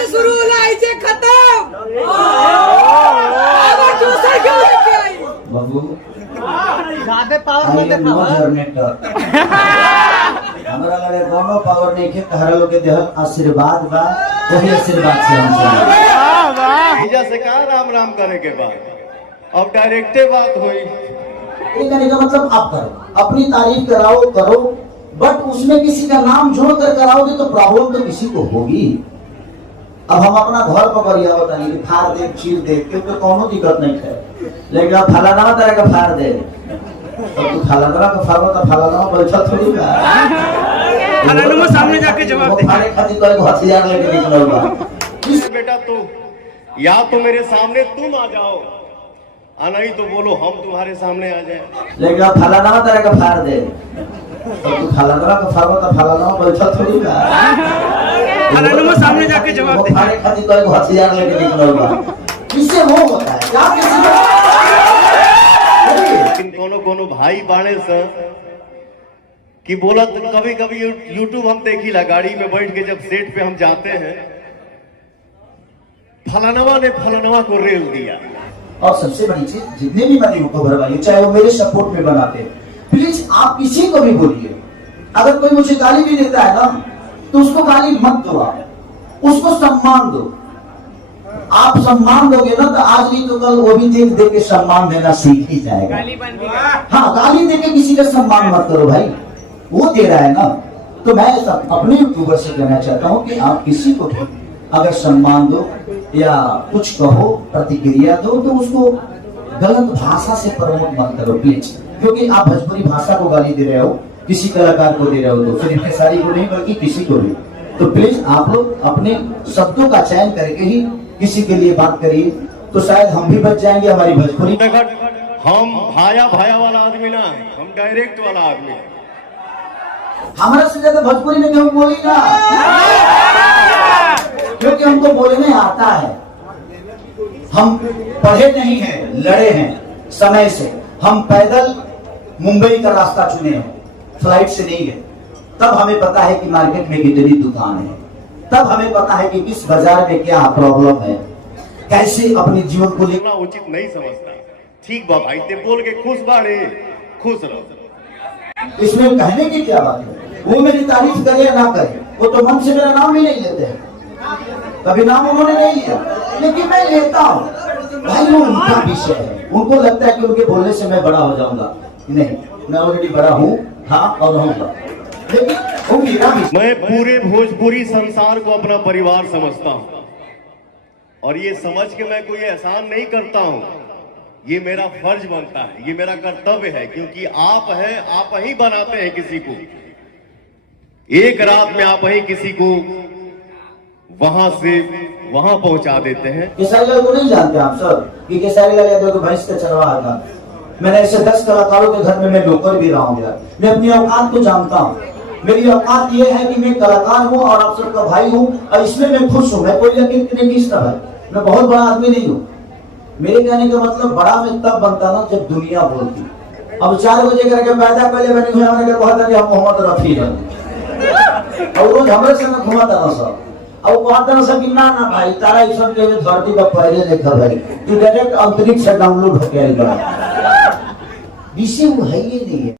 से शुरू होला ऐसे खत्म। बाबू ज्यादा पावर मत दिखाओ। हमरा लगे कोनो पावर नहीं के कहरा लोग के देहल आशीर्वाद बा, वही आशीर्वाद से हम चले। भैया से कहा राम राम करे के बाद अब डायरेक्टे बात हुई। ये कहने का मतलब आप करो, अपनी तारीफ कराओ करो, बट उसमें किसी का नाम जोड़ कर कराओगे तो प्रॉब्लम तो किसी को होगी। अब हम अपना घर पर बढ़िया बताइए, फाड़ दे चीर दे क्योंकि कोनो दिक्कत नहीं है, लेकिन अब फलाना तरह का फाड़ दे तो तू फलाना का फाड़ो तो फलाना बैठा थोड़ी का फलाना सामने जाके जवाब दे। फाड़े खातिर कोई हथियार लेके निकल बा। बेटा तो या तो मेरे सामने तुम आ जाओ, नहीं तो बोलो हम तुम्हारे सामने आ जाए। लेकिन अब फलाना तरह का फाड़ दे तो तू फलाना का फाड़ो तो फलाना बैठा थोड़ी का फलाना सामने जाके जवाब दे। फाड़े खातिर कोई हथियार लेके निकल बा। किससे वो होता है क्या किसी लेकिन कोनो भाई बाणे से कि बोला तो कभी कभी यूट्यूब हम देखिला गाड़ी में बैठ के जब सेट पे हम जाते हैं, फलानवा ने फलानवा को रेल दिया। और सबसे बड़ी चीज, जितने भी मैं यूट्यूबर भाई चाहे वो मेरे सपोर्ट में बनाते हैं, प्लीज आप किसी को भी बोलिए, अगर कोई मुझे गाली भी देता है ना तो उसको गाली मत दो, आप उसको सम्मान दो। आप सम्मान दोगे ना तो आज नहीं तो कल वो भी देख दे के सम्मान देना सीख ही जाएगा। हाँ, गाली दे के किसी का सम्मान मत करो भाई, वो दे रहा है ना। तो मैं अपने यूट्यूबर से कहना चाहता हूँ कि आप किसी को भी अगर सम्मान दो या कुछ कहो, प्रतिक्रिया दो, तो उसको गलत भाषा से प्रमोट मत करो प्लीज, क्योंकि आप भोजपुरी भाषा को गाली दे रहे हो, किसी कलाकार को दे रहे हो, तो सिर्फ खेसारी को नहीं बल्कि किसी को भी। तो प्लीज आप लोग अपने शब्दों का चयन करके ही किसी के लिए बात करिए, तो शायद हम भी बच जाएंगे। हमारी भोजपुरी हम भाया वाला आदमी ना, हम डायरेक्ट वाला आदमी। हमारा से ज्यादा भोजपुरी में हम बोली ना, क्योंकि हमको बोलने आता है। हम पढ़े नहीं हैं, लड़े हैं समय से। हम पैदल मुंबई का रास्ता चुने हैं, फ्लाइट से नहीं गए। तब हमें पता है कि मार्केट में कितनी दुकान है, तब हमें पता है कि किस बाजार में क्या प्रॉब्लम है, कैसे अपने जीवन को लेना उचित नहीं समझता। ठीक बा भाई, ते बोल के खुश बाड़े, खुश रहो। इसमें कहने की क्या बात है? वो मेरी तारीफ करे या ना करे, वो तो मन से मेरा नाम ही नहीं लेते हैं, कभी नाम उन्होंने नहीं लिया, लेकिन मैं लेता हूँ भाई। वो उनका विषय है, उनको लगता है कि उनके बोलने से मैं बड़ा हो जाऊंगा। नहीं, मैं ऑलरेडी बड़ा हूँ, हाँ, और रहूंगा। लेकिन वो मेरा विषय। मैं पूरे भोजपुरी संसार को अपना परिवार समझता हूँ, और ये समझ के मैं कोई एहसान नहीं करता हूँ। ये मेरा फर्ज बनता है, ये मेरा कर्तव्य है, क्योंकि आप हैं, आप ही बनाते हैं किसी को। एक रात में आप ही किसी को वहां से वहां पहुंचा देते हैं। केसारी लाल को नहीं जानते आप सब कि केसारी लाल यादव को भैंस का चरवाहा था। मैंने ऐसे 10 कलाकारों के घर में मैं नौकर भी रहा हूँ। मैं अपनी औकात को जानता हूँ। मेरी औकात ये है कि मैं कलाकार हूँ और आप सबका भाई हूँ, और इसमें मैं खुश हूँ। मैं कोई यकीन नहीं किसका भाई, मैं बहुत बड़ा आदमी नहीं हूँ। मेरे कहने का मतलब बड़ा मैं तब बनता ना जब दुनिया बोलती। अब 4 बजे करके पैदा पहले बनी हुई हमने कहता कि हम मोहम्मद रफी हैं, और रोज हमारे संग घुमाता ना सब। अब कहता ना सब कि ना ना भाई तारा इस सब के धरती का पहले देखा भाई, तू डायरेक्ट अंतरिक्ष से डाउनलोड होके आएगा। विषय वो है ये नहीं है।